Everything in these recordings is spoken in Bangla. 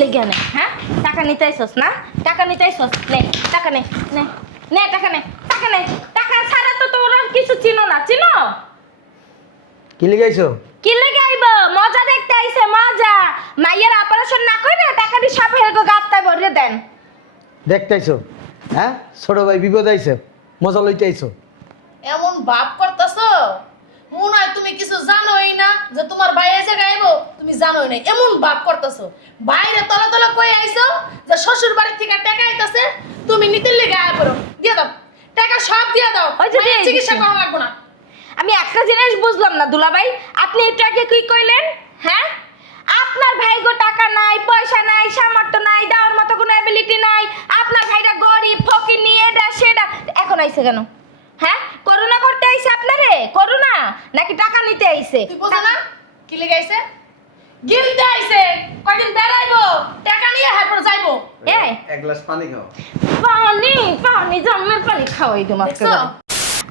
লেগে নে? হ্যাঁ, টাকা নিতে আইছস না? টাকা নিতে আইছস? নে টাকা নে, নে নে টাকা নে, টাকা নে। টাকা ছাড়া তো তোর আর কিছু চিনো না, চিনো? কি লিগাইছো? কি লেগে আইব? মজা দেখতে আইছে, মজা। মাইয়ের অপারেশন না কইরা টাকা দি সাপে হেগো গাত্তায় ভরে দেন। দেখতেইছো? হ্যাঁ, ছোট ভাই বিপদ আইছে, মজা লইতে আইছো। এমন ভাব করতেছো মনে হয় তুমি কিছু জানোই না, যে তোমার ভাই এসে গাইবো তুমি জানোই না, এমন ভাব করতেছো। বাইরে তলা তলা কই আইছো যে শ্বশুর বাড়ি থেকে টাকা আইতাছে, তুমি নিতে লেগে আয় করো, দিয়ে দাও টাকা, সব দিয়ে দাও। ওই যে মায়ের চিকিৎসা করা লাগবে না। আমি একটা জিনিস বুঝলাম না দুলাভাই, আপনি এটা আগে কি কইলেন? হ্যাঁ, আপনার ভাইগো টাকা নাই, পয়সা নাই, সামর্থ্য নাই, দেওয়ার মতো কোনো অ্যাবিলিটি নাই, আপনার ভাইরা গরিব ফকির নিয়ে এটা সেটা, এখন আইছে কেন? হ্যাঁ, করোনা করতে আইছে আপনারে? করোনা নাকি টাকা নিতে আইছে? তুই বোঝো না কি লেগে আইছে? গিলতে আইছে, কয়দিন বেড়াইবো, টাকা নিয়ে হারপর যাইবো। এই এক গ্লাস পানি খাও। পানি পানি জন্মের পানি খাওয়াই তোমাকে। দেখছো?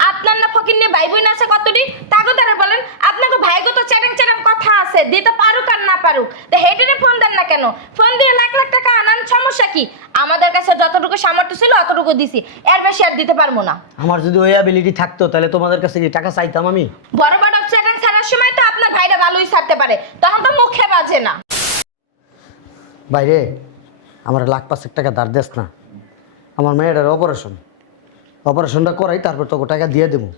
আপনার না ফকির নিয়ে ভাই বোন আছে কতটি, তাগো তারা বলেন আপনাকে ভাইগো তো চ্যাটাং চ্যাটাং কথা আছে, দিতে পারুক আর না পারুক, তো হেঁটে ফোন দেন না কেন? ফোন দিয়ে লাখ লাখ টাকা আনান, সমস্যা কি? আমাদের কাছে যতটুকু সামর্থ্য ছিল অতটুকু দিছি, এর বেশি আর দিতে পারবো না। আমার যদি ওই অ্যাবিলিটি থাকতো তাহলে তোমাদের কাছে কি টাকা চাইতাম আমি? বড় বড় চ্যাটাং ছাড়ার সময় তো আপনার ভাইরা ভালোই ছাড়তে পারে, তখন তো মুখে বাজে না। বাইরে আমার লাখ 5 টাকা ধার দেস না, আমার মেয়েটার অপারেশনটা করাই, তারপর তোকে টাকা দিয়ে দেবো।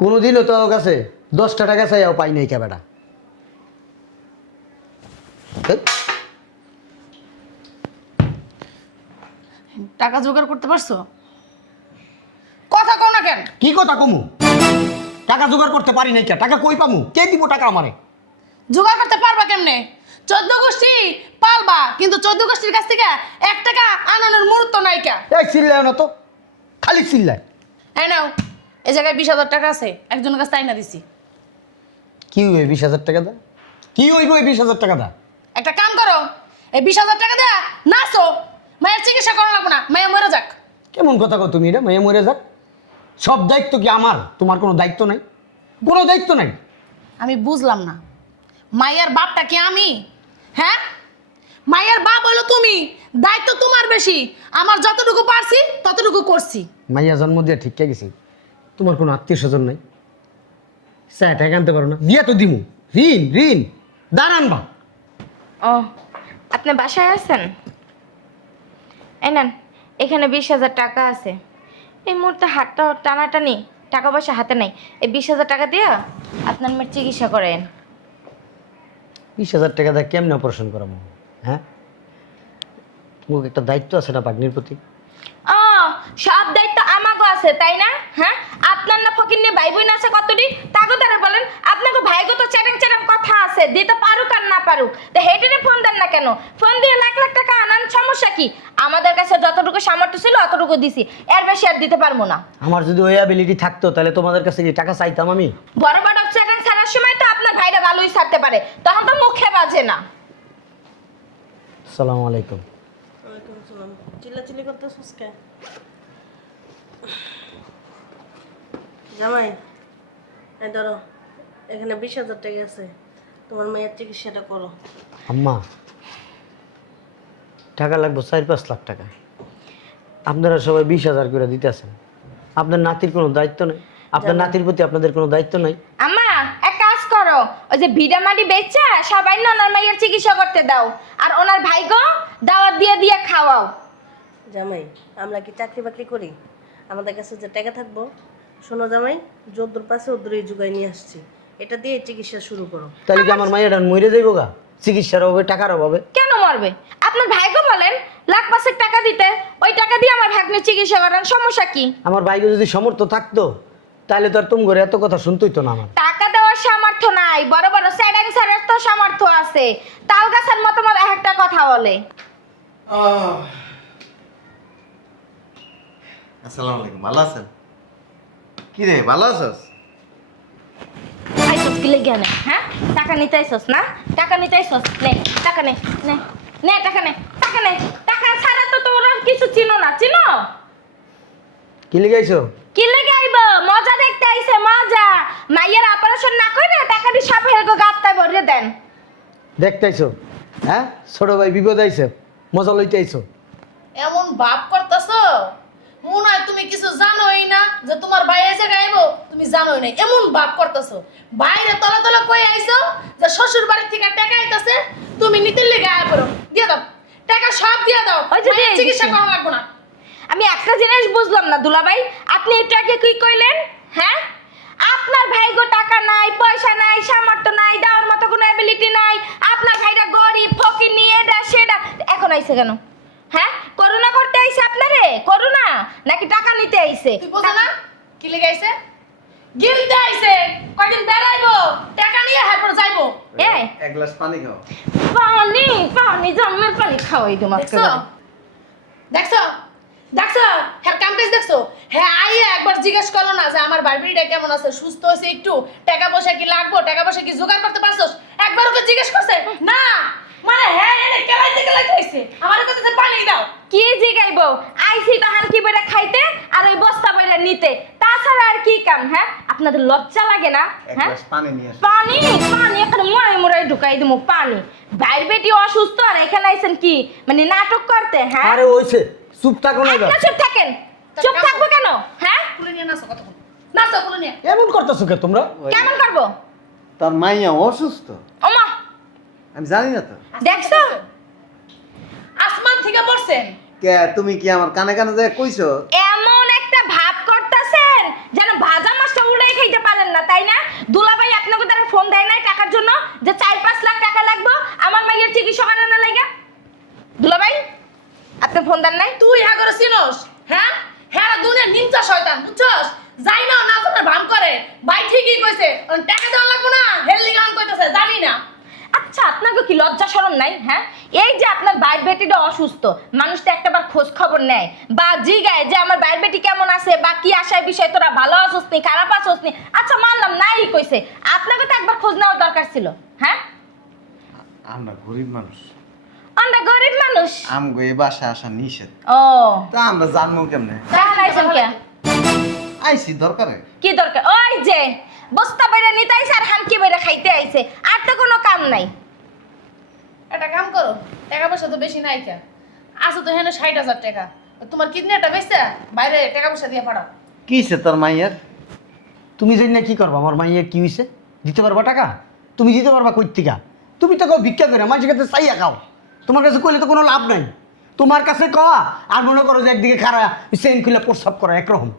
কোনোদিনও তো ওর কাছে 10টা টাকা চাইও পাই নাই কে বেটা। টাকা জোগাড় করতে পারছো? কথা কও না কেন? কি কথা কমু? টাকা জোগাড় করতে পারি নাই কে? টাকা কই পামু? কে দিব টাকা আমারে? জোগাড় করতে পারবা কেমনে? 14 গোষ্ঠী পালবা, কিন্তু 14 গোষ্ঠীর কাছ থেকে 1 টাকা আনানোর মুহূর্ত নাই কা। এই চিল্লায় না তো, খালি চিল্লায়। এই নাও, এই জায়গায় 20,000 টাকা আছে, একজনের কাছে তাই না দিছি। কি হইবে 20,000 টাকা দা? কি হইব এই 20,000 টাকা দা? একটা কাম করো, এই 20,000 টাকা দেয়া নাচো, মায়ের চিকিৎসা করা লাগবে না, মায়ের মরে যাক। কেমন কথা কও তুমি? এটা মেয়ে মরে যাক, সব দায়িত্ব কি আমার? তোমার কোনো দায়িত্ব নাই? কোনো দায়িত্ব নাই? আমি বুঝলাম না, মায়ের বাপটা কি আমি? হ্যাঁ, মায়ের বাপ হলো তুমি, দায়িত্ব তোমার বেশি। আমার যতটুকু পারছি ততটুকু করছি। মাইয়া জন্ম দিয়ে ঠিক গেছি, তোমার কোনো আত্মীয় স্বজন নাই? স্যার টাকা আনতে পারো না? দিয়া তো দিমু। ঋণ ঋণ দাঁড়ান বা। ও, আপনি বাসায় আছেন? এই নেন, এখানে 20,000 টাকা আছে। এই মুহূর্তে হাতটা টানাটানি, টাকা পয়সা হাতে নাই, এই 20,000 টাকা দিয়ে আপনার মেয়ের চিকিৎসা করেন। 20,000 টাকা দিয়ে কেমনে অপারেশন করাবো? হ্যাঁ, তোমার একটা দায়িত্ব আছে না বাগ্নির প্রতি? ও, সব দায়িত্ব আমাগো আছে তাই না? হ্যাঁ, আপনার না ফকির নিয়ে ভাই বোন আছে কতটি, তাগো তারা বলেন আপনাকে ভাইগো তো চ্যাটাং চ্যাটাং কথা আছে, দিতে পারুক আর না পারুক, তো হেঁটে ফোন দেন না কেন? ফোন দিয়ে লাখ লাখ টাকা আনান, সমস্যা কি? আমাদের কাছে যতটুকু সামর্থ্য ছিল অতটুকু দিছি, এর বেশি আর দিতে পারবো না। আমার যদি ওই অ্যাবিলিটি থাকতো তাহলে তোমাদের কাছে কি টাকা চাইতাম আমি? বড় বড় চ্যাটাং ছাড়ার সময় তো আপনার ভাইরা ভালোই ছাড়তে পারে, তখন তো মুখে বাজে না। আসসালামু আলাইকুম। ওয়ালাইকুম আসসালাম। চিল্লাচিল্লি করতেছিস কে? জামাই, এই ধরো, এখানে 20,000 টাকা আছে, তোমার মেয়ের চিকিৎসাটা করো। আম্মা, টাকা লাগবে 4-5 লাখ টাকা। আপনারা সবাই 20,000 করে দিতেছেন, আপনার নাতির কোনো দায়িত্ব নেই? আপনার নাতির প্রতি আপনাদের কোনো দায়িত্ব নাই? আম্মা, এক কাজ করো, ওই যে ভিডা মাটি বেচা সবাই না ওনার মাইয়ের চিকিৎসা করতে দাও, আর ওনার ভাইগো দাওয়াত দিয়ে দিয়ে খাওয়াও। জামাই, আমরা কি চাকরি বাকরি করি? আমাদের কাছে যে টাকা থাকবো, শোনো জামাই, যদ্দূর পাশে ওদ্দূরই জোগাই নিয়ে আসছি, এটা দিয়ে চিকিৎসা শুরু করো। তাহলে কি আমার মাইয়াটা মরে যাইব গা চিকিৎসার অভাবে, টাকার অভাবে? কেন মরবে? আপনার ভাইগো বলেন লাখ 5 টাকা দিতে, ওই টাকা দিয়ে আমার ভাগ্নের চিকিৎসা করেন, সমস্যা কি? আমার ভাইকে যদি সামর্থ্য থাকতো তাহলে তো আর তুমি ঘরে এত কথা শুনতোই তো না আমার। টাকা দেওয়ার সামর্থ্য নাই, বড় বড় স্যাডাং স্যারের তো সামর্থ্য আছে, তাল গাছের মতো একটা কথা বলে। আসসালামু আলাইকুম, ভালো আছেন? কি রে, ভালো আছস? আইসস কি লেগে নে? হ্যাঁ, টাকা নিতে আইসস না? টাকা নিতে আইসস? নে টাকা নে, নে নে টাকা নে, টাকা নে। টাকা ছাড়া তো তোর আর কিছু চিনো না, চিনো? কি লিগাইছো? কি লেগে আইব? মজা দেখতে আইছে মজা। মাইয়ের অপারেশন না করে টাকা দিয়ে সাপের গাত্তায় ভরে দেন। দেখতেইছো? হ্যাঁ, ছোট ভাই বিপদ আইছে, মজা লইতে আইছো। এমন ভাব করতেছো মনে হয় তুমি কিছু জানোই না, যে তোমার ভাই এসে গাইবো তুমি জানোই না, এমন ভাব করতেছো। বাইরে তলা তলা কই আইছো যে শ্বশুর বাড়ি থেকে টাকা আইতাছে, তুমি নিতে লেগে আয় করো, দিয়ে দাও টাকা, সব দিয়ে দাও, ওই যে মায়ের দিয়ে চিকিৎসা দিছি। করা লাগবে না। আমি একটা জিনিস বুঝলাম না দুলাভাই, আপনি এটাকে কি কইলেন? হ্যাঁ, আপনার ভাইগো টাকা নাই, পয়সা নাই, সামর্থ্য নাই, দেওয়ার মতো কোনো অ্যাবিলিটি নাই, আপনার ভাইরা গরিব ফকির নিয়ে এটা সেটা, এখন আইছে কেন? হ্যাঁ, করোনা করতে আইছে আপনারে? করোনা নাকি টাকা নিতে আইছে? তুই বোঝো না কি লেগে আইছে? গিলতে আইছে, কয়দিন বেড়াইবো, টাকা নিয়ে হারপর যাইবো। এই এক গ্লাস পানি খাও। পানি পানি জন্মের পানি খাওয়াই তোমার দেখছো দেখছো দেখছো হ্যাঁ কামকাজ দেখছো? হ্যাঁ আইয়া একবার জিজ্ঞেস করলো না যে আমার বাড়িটা কেমন আছে, সুস্থ হয়েছে একটু, টাকা পয়সা কি লাগবো, টাকা পয়সা কি জোগাড় করতে পারছস? একবার ওকে জিজ্ঞেস করছে না? মানে হ্যাঁ এনে কেলাইতে হইছে, আমার কাছে পানি দাও। কি জিগাইবো? আইছি তাহান কি বেড়া খাইতে আর ওই বস্তা বেড়া নিতে, তাছাড়া আর কি কাম? হ্যাঁ, আপনাদের লজ্জা লাগে না? এক হ্যাঁ, গ্লাস পানি নিয়ে আসো। পানি পানি এখানে মরাই মরাই ঢুকাই দিমু পানি। বাইর বেটি অসুস্থ আর এখানে আইছেন কি মানে নাটক করতে? হ্যাঁ, আরে ওইছে, চুপ থাকো না এবার। একটা চুপ থাকেন। চুপ থাকবো কেন? হ্যাঁ, খুলে নিয়ে নাচো কতক্ষণ, নাচো খুলে নিয়ে। এমন করতেছো কে তোমরা? কেমন করবো? তার মাইয়া অসুস্থ, ওমা আমি জানি না তো। দেখছো? আসমান থেকে পড়ছেন। কে তুমি কি আমার কানে কানে যায় কইছো? এমন একটা ভাব করতেছেন যেন ভাজা মাছটা উড়াই খাইতে পারেন না, তাই না? দুলাভাই আপনাকে তারা ফোন দেয় নাই টাকার জন্য যে 4-5 লাখ টাকা লাগবে আমার মাইয়ের চিকিৎসা করানো লাগা? দুলাভাই আপনি ফোন দেন নাই? তুই হ্যাঁ করে চিনোস? হ্যাঁ হ্যাঁ দুনিয়া নিমচা শয়তান, বুঝছস? যাই না না জানে ভান করে, ভাই ঠিকই কইছে, টাকা দেওয়া লাগবে না, হেলদি গান কইতেছে, জানি না। আচ্ছা, আপনাকে কি লজ্জা শরম নাই? হ্যাঁ, এই যে আপনার বাইর বেটিটা অসুস্থ, মানুষ তো একটাবার খোঁজ খবর নেয় বা জিগায় যে আমার বাইর বেটি কেমন আছে বা কি আশায় বিষয়, তোরা ভালো আছোস নি, খারাপ আছোস নি। আচ্ছা মানলাম নাই কইছে, আপনাকে তো একবার খোঁজ নেওয়ার দরকার ছিল। হ্যাঁ, আমরা গরিব মানুষ, আমরা গরিব মানুষ। আমগো এই বাসায় আসা নিষেধ, ও তা আমরা জানবো কেমনে? তাহলে আইছেন কে? আইসি দরকারে। কি দরকার? ওই যে বস্তা বাইরে নিতে আইছে আর হামকি বাইরে খাইতে আইছে, আর তো কোনো কাম নাই। একটা কাম করো, টাকা পয়সা তো বেশি নাই কে, আছে তো হেন 60,000 টাকা, তোমার কিডনিটা বেচছে বাইরে টাকা পয়সা দিয়ে পাঠাও। কিছে তোর মাইয়ার? তুমি জানি না কি করবা? আমার মাইয়া কি হইছে? দিতে পারবা টাকা? তুমি দিতে পারবা কই থেকে? তুমি তো কেউ ভিক্ষা করে মানুষের কাছে চাইয়া খাও, তোমার কাছে কইলে তো কোনো লাভ নাই। তোমার কাছে কওয়া আর মনে করো যে একদিকে খারা চেন খুলে প্রস্রাব করা একরকম।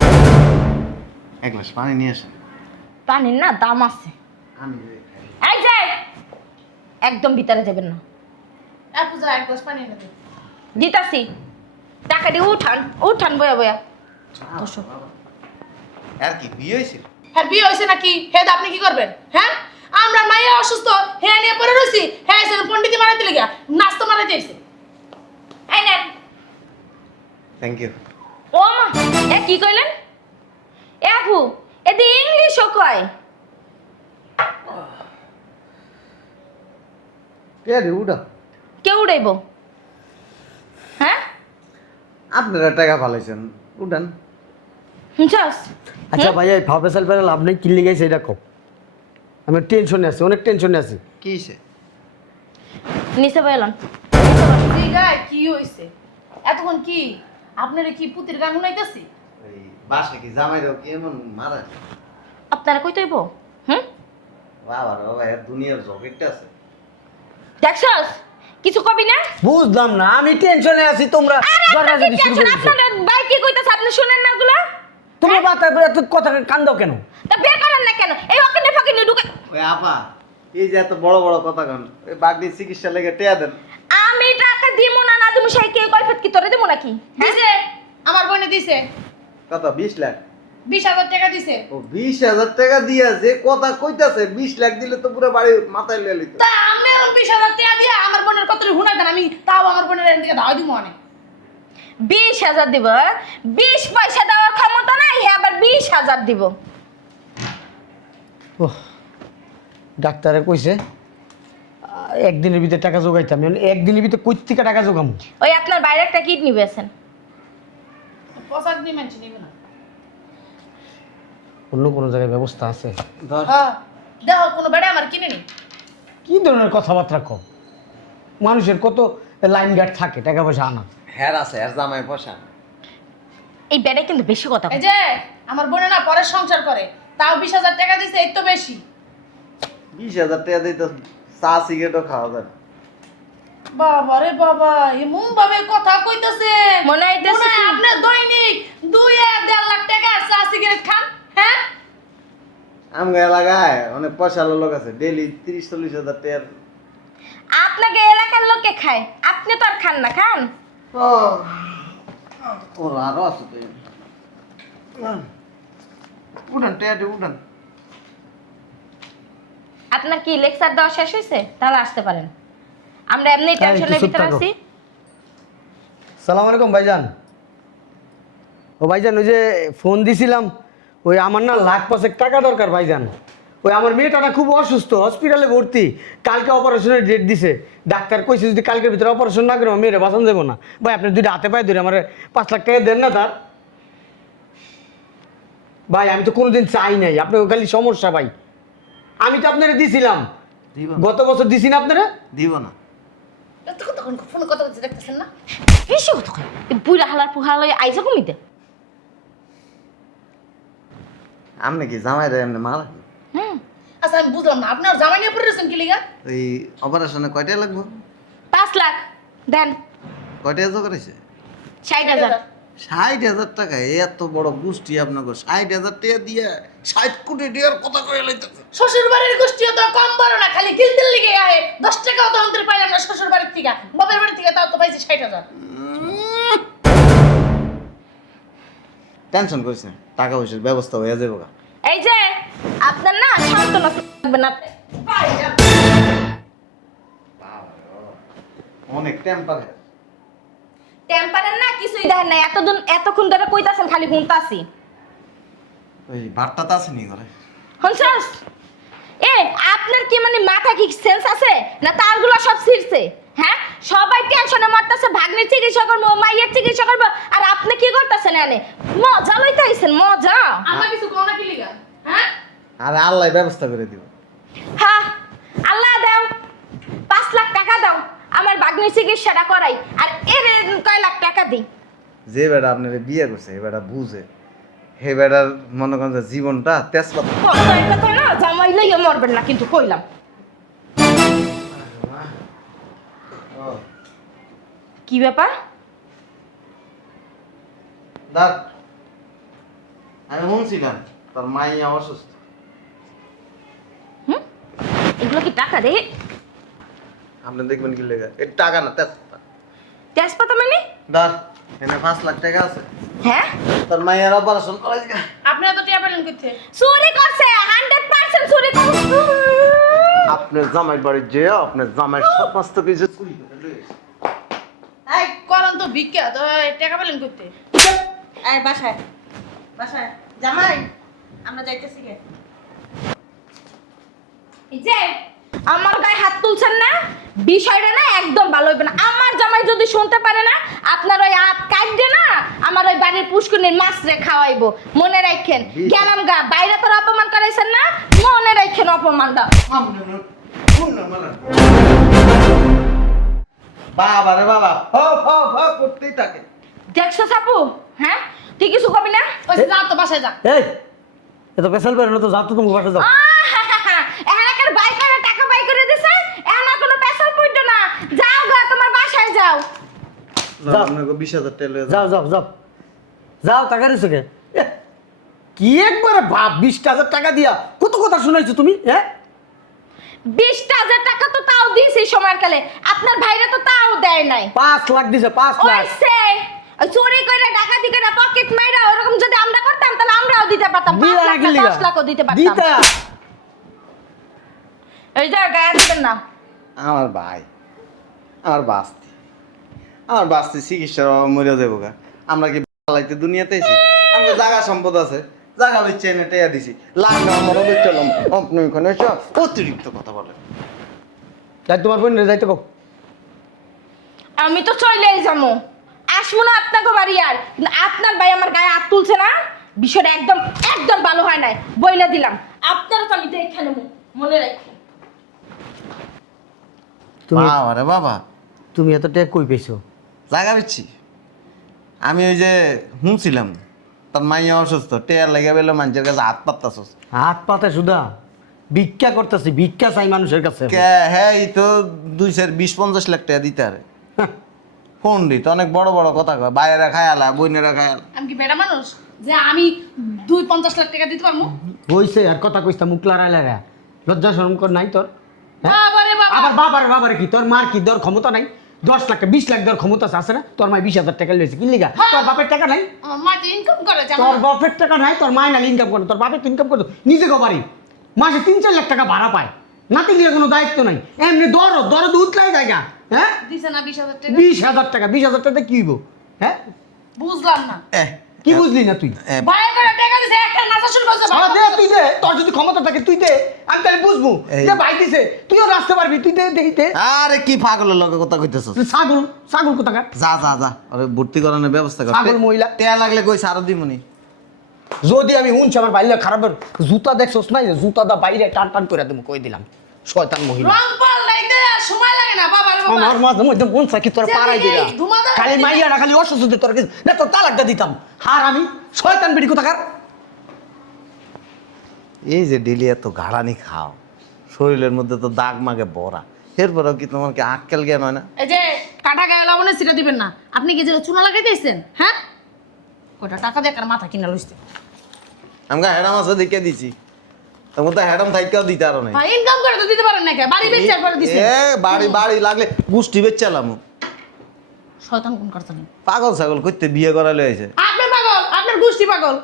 এক গ্লাস পানি নিয়ে আসেন। পানির না দাম আছে। আমি এই যে একদম ভিতরে যাবেন না, এক যা এক গ্লাস পানি এনে দে। দিতাছি টাকা দিয়ে উঠান উঠান বয়া বয়া। আর কি বিয়ে হয়েছিল? হ্যাঁ বিয়ে হয়েছে নাকি? হেদ আপনি কি করবেন? হ্যাঁ আমরা মাইয়া অসুস্থ, হ্যাঁ নিয়ে পড়ে রয়েছি, হ্যাঁ এসে পন্ডিতি মারাইতে লেগে নাস্তা মারাইতে এসে। এই নেন। Thank you. ও মা, এ কি কইলেন? এ আপু, এদি ইংলিশও কয়? কে রে উড়া? কে উড়াইব? হ্যাঁ, আপনারা টাকা ফালাইছেন, উঠান। শুনছস? আচ্ছা ভাইয়া, এই ভাবে সাল পেরে লাভ নেই, কিনলে গেছে এটা কম। আমি টেনশনে আছি, অনেক টেনশনে আছি। কি হয়েছে? নিচে বললাম কি গায় কি হইছে? এতক্ষণ কি আপনারে কি পুতির গান শুনাইতেছি? এই বাসে কি জামাইরাও কি এমন মারা? আপনারা কই তৈব? হুম, বাবা রে বাবা, এর দুনিয়ার জগৎটা আছে। দেখছস? কিছু কবি না? বুঝলাম না, আমি টেনশনে আছি, তোমরা আরে ঝগড়া আপনার কি ঝাঁটি শুরু টেনশন? করেছো। আপনার ভাই কি কইতাছে আপনি শুনেন না ওগুলা? তোমরা বাতা এত কথা কান দাও কেন? তা বের করেন না কেন? এই ওখানে ফাঁকিনি ঢুকে। ওই আপা, এই যে এত বড় বড় কথা কন, ওই বাগনি চিকিৎসা লেগে টেয়া দেন। আমি টাকা দিমু না না দিমু সেই কে কয়ফত কি তোরে দিমু নাকি? দিছে আমার বোনে দিছে কত? 20 লাখ? 20,000 টাকা দিছে। ও 20,000 টাকা দিয়া যে কথা কইতাছে, 20 লাখ দিলে তো পুরো বাড়ি মাথায় লয়ে লইতো। তা আমি এরকম 20,000 টাকা দিয়া আমার বোনের কত হুনাই দেন, আমি তাও আমার বোনের এর দিকে দাওয়াই দিমু অনেক। 20,000 দিব? 20 পয়সা দেওয়ার ক্ষমতা নাই, হে আবার 20,000 দিব? ওহ, ডাক্তারে কইছে একদিনের ভিতরে টাকা জোগাইতাম, একদিনের ভিতরে কই থেকে টাকা জোগাম? ওই আপনার বাইরে একটা কিডনি বেছেন। পয়সা দিয়ে মানছি নিবে না। অন্য কোনো জায়গায় ব্যবস্থা আছে? ধর হ্যাঁ দেখো কোনো বেড়া আমার কিনে নি। কি ধরনের কথাবার্তা কম? মানুষের কত লাইন গার্ড থাকে টাকা পয়সা আনা। হ্যার আছে আর জামাই পয়সা। এই বেড়ে কিন্তু বেশি কথা এই যে আমার বোনে না পরে সংসার করে, তাও 20,000 টাকা দিছে, এই তো বেশি। 20,000 টাকা দিই তো চা সিগারেটও খাওয়া যায় না। বাবা রে বাবা, এমন ভাবে কথা কইতাছে মনে হইতেছে কি? আপনি দৈনিক 2-1.5 লাখ টাকা চা সিগারেট খান। হ্যাঁ আমগো এলাকায় অনেক পয়সা লোক আছে, ডেইলি 30-40,000 টাকা। আপনাকে এলাকার লোকে খায়, আপনি তো আর খান না, খান। ওর আরো আছে তো। উঠান টাকা উঠান। আপনার কি লেকচার দেওয়া শেষ হয়েছে? তাহলে আসতে পারেন, আমরা এমনি হ্যাঁ, টেনশনের একটু চুপ ভিতরে থাকো। আছি। সালাম আলাইকুম ভাইজান। ও ভাইজান, ওই যে ফোন দিছিলাম, ওই আমার না লাখ 5 টাকা দরকার ভাইজান। ওই আমার মেয়েটা না খুব অসুস্থ, হসপিটালে ভর্তি। কালকে অপারেশনের ডেট দিছে, ডাক্তার কইছে যদি কালকের ভিতরে অপারেশন না করে আমার মেয়েরা বাঁচান যাবো না। ভাই আপনি দুইটা হাতে পায়ে ধরে আমার 5 লাখ টাকা দেন না তার। ভাই আমি তো কোনোদিন চাই নাই, আপনার খালি সমস্যা ভাই। আমি তো আপনারা দিছিলাম, দিব গত বছর দিছি না আপনারা। দিব না। তখন ফোনে কথা বলতে দেখতেছেন না? বেশি কথা কয়। এই বুড়া হালার পুহালা লই আইজা কমিতে। আপনি কি জামাই রে এমনি মারা? হুম, আচ্ছা আমি বুঝলাম না, আপনি আর জামাই নিয়ে পড়ে রয়েছেন কি লিগা? ওই অপারেশনে কয়টা লাগবে? 5 লাখ দেন। কয়টা জোগাড় হয়েছে? 60,000। 60,000 টাকা? এত বড় গোষ্ঠী আপনাকে 60,000 টাকা দিয়ে 60 কোটি টাকার কথা কয়ে লাইতেছে। শ্বশুর বাড়ির গোষ্ঠীও তো কম বড় না, খালি গিলতের লিগে আহে। 10 টাকাও তো অন্তরে পাইলাম না শ্বশুর বাড়ির থেকে, বাপের বাড়ির থেকে তাও তো পাইছি 60,000। টেনশন করিস না, টাকা পয়সার ব্যবস্থা হয়ে যাবে গা। এই যে আপনার না সান্ত্বনা থাকবে না। অনেক টেম্পার। টেম্পারের না কিছুই দেখেন না, এতক্ষণ ধরে কইতাছেন খালি গুনতাছি। ওই ভাতটা আছে নি ঘরে? হনছস? এ আপনার কি মানে মাথা কি সেন্স আছে না? তারগুলো সব ছিড়ছে। হ্যাঁ, সবাই টেনশনে মরতেছে, ভাগ্নের চিকিৎসা করবো, মাইয়ের চিকিৎসা করবো, আর আপনি কি করতেছেন? এনে মজা লইতাইছেন, মজা। আমরা কিছু কোনা কি লিগা? হ্যাঁ আর আল্লাহ ব্যবস্থা করে দিব। হ্যাঁ, আল্লাহ দাও, 5 লাখ টাকা দাও, আমার ভাগ্নের চিকিৎসাটা করাই, আর এর কয় লাখ টাকা দিই। যে বেটা আপনার বিয়ে করছে এ বেটা বুঝে, হে বেটার মনে করেন যে জীবনটা তেজপাতা। কথা কয় না, জামাই লইয়া মরবেন না কিন্তু কইলাম। কি ব্যাপার? দেখ আমি শুনছিলাম তোর মাইয়া অসুস্থ। হুম, এগুলো কি টাকা দে? আপনি দেখবেন কি লেগে এ টাকা না তেজপাতা। তেজপাতা মানে? ধর এনে 5 লাখ টাকা আছে, হ্যাঁ, তোর মাইয়ার অপারেশন করাইছি। আপনি এত টিয়া পেলেন কইতে? চুরি করছে, 100% চুরি করছে। আপনার জামাই বাড়ি যে আপনার জামাই সমস্ত কিছু চুরি করে লয়ে এসে। এই করন তো ভিক্ষা, তো টাকা পেলেন কইতে? এই বাসায় বাসায় জামাই, আমরা যাইতেছি গে। এই যে আমার গায়ে হাত তুলছেন না, বিষয়টা না একদম ভালো হইবে না। আমার জামাই যদি শুনতে পারে না, আপনার ওই হাত কাটবে না, আমার ওই বাড়ির পুষ্কুনির মাছ রে খাওয়াইবো। মনে রাখেন, গেলাম গা, বাইরে তোর অপমান করাইছেন না, মনে রাখেন অপমানটা। বাবা রে বাবা, করতেই থাকে। দেখছো সাপু? হ্যাঁ, তুই কিছু কবি না? ওই যা তো বাসায় যা। এই এত পেশাল বের না তো, যাও তো তুমি বাসা যাও। এলাকার বাই করে টাকা বাই করে দিছে, এখন আর কোনো পেশাল পড়তো না। যাও গা, তোমার বাসায় যাও। যাও। আপনাকে 20,000 টাকা লয়ে যাও যাও যাও যাও, টাকা দিছো কে? কি একবারে ভাব, 20,000 টাকা দিয়া কত কথা শুনাইছো তুমি? হ্যাঁ, 20,000 টাকা তো তাও দিয়েছে সময়ের কালে, আপনার ভাইরা তো তাও দেয় নাই। 5 লাখ দিছে, 5 লাখ। ওইসে ওই চুরি করে ডাকাতি করে পকেট মাইরা ওরকম যদি আমরা করতাম তাহলে আমরাও দিতে পারতাম, 5 লাখ না 10 লাখও দিতে পারতাম। দিতা এই যে গায়ে দিবেন না। আমার ভাই, আমার বাস্তি চিকিৎসার অভাবে মরে যাবো গা। আমরা কি লাইতে দুনিয়াতে এসেছি? আমাকে জায়গা সম্পদ আছে, জায়গা বেচে এনে টেয়া দিছি, লাগবে আমার বেচলাম। আপনি এখানে এসে অতিরিক্ত কথা বলেন। যাই তোমার বোন যাইতে কও। আমি তো চলেই যাবো, আসবো না আপনাকে বাড়ি আর। কিন্তু আপনার ভাই আমার গায়ে হাত তুলছে না, বিষয়টা একদম একদম ভালো হয় নাই, বইলা দিলাম। আপনারা তো আমি দেখে নেবো, মনে রাখি। তুমি বাবা রে বাবা, তুমি এত টাকা কই পেয়েছো? জায়গা দিচ্ছি। আমি ওই যে শুনছিলাম তোর মাইয়া অসুস্থ, টেয়ার লেগে বেলে মানুষের কাছে হাত পাততাছস। হাত পাতে সুদা ভিক্ষা করতেছি, ভিক্ষা চাই মানুষের কাছে। হ্যাঁ, এই তো 220-50 লাখ টাকা দিতে আরে হ্যাঁ, পণ্ডিত অনেক বড় বড় কথা কয়, বাইরেরা খায়ালা বইনেরা খায়াল। আমি কি বেটা মানুষ যে আমি 2-50 লাখ টাকা দিতে পারবো? হইছে আর কথা কইস্তা মুখ লড়াই লাগা, লজ্জা শরম কর নাই তোর? হ্যাঁ? বাবারে বাবা, আবার বাবারে কি তোর মার কি দেওয়ার ক্ষমতা নাই? 10 লাখ 20 লাখ দেওয়ার ক্ষমতা আছে না? তোর মায় 20,000 টাকা লইছে কি লিগা? হ্যাঁ। তোর বাপের টাকা নাই? আমার মা তো ইনকাম করে জানো তোর না? বাপের টাকা নাই, তোর মায় না ইনকাম করে, তোর বাপের ইনকাম করে নিজে গোবারি মাসে 3-4 লাখ টাকা ভাড়া পায়, নাতি লিগে কোনো দায়িত্ব নাই, এমনি দরদ উঠলাই জায়গা। হ্যাঁ, দিছে না 20,000 টাকা? 20,000 টাকা, 20,000 টাকা কি হইব? হ্যাঁ, বুঝলাম না। কি বুঝলি না তুই? বাইরে করে টাকা দিছে, একটা নাচা শুরু করছে। সারা দে তুই দে, তোর যদি ক্ষমতা থাকে তুই দে, আমি তাহলে বুঝবো এই- যে ভাই দিছে, তুইও নাচতে পারবি, তুই দে দেখিতে। আরে কি পাগলের লগে কথা কইতেছস? ছাগল কোথাকার? যা আরে ভর্তি করানোর ব্যবস্থা কর। পাগল মহিলা। টেয়া লাগলে কই সারা দিমুনি। যদি আমি শুনছি আমার বাইরে খারাপ জুতা দেখছস নাই, জুতা দা বাইরে টান টান করে দেবো, কই দিলাম শয়তান মহিলা। রং পাল্টাইতে আর সময় লাগে না বাবারে বাবা। আমার মাঝে মধ্যে মন চাই কি তোর যে পাড়াই এই দিলা, ধুমাদার খালি বাড়িতে- মাইয়া না খালি অসুস্থ দে তোর কিছু না, তোর তালাকটা দিতাম। আর আমি শয়তান বেটি কোথাকার? এই যে ডেলি এত গাড়ানি খাও, শরীরের মধ্যে তো দাগ মাগে ভরা, এরপরেও কি তোমার কি আক্কেল জ্ঞান হয় না? এই যে কাটা গায়ে লবণে সেটা দিবেন না। আপনি কি যে চুনা লাগাইতেছেন? হ্যাঁ, ওটা টাকা দিয়ে কার মাথা কিনা লইছে। আমাকে হ্যাডাম আছে দেখে দিছি, তোমার তো হ্যাডাম থাইকাও দিতে আরো নাই। হ্যাঁ, ইনকাম করে তো দিতে পারেন না কে? বাড়ি বেচার পরে দিছে। এ বাড়ি লাগলে গুষ্টি বেচালাম। শয়তান কোন করতে নেই। পাগল ছাগল করতে বিয়ে করালে হয়েছে। আপনি পাগল, আপনার গোষ্ঠী পাগল।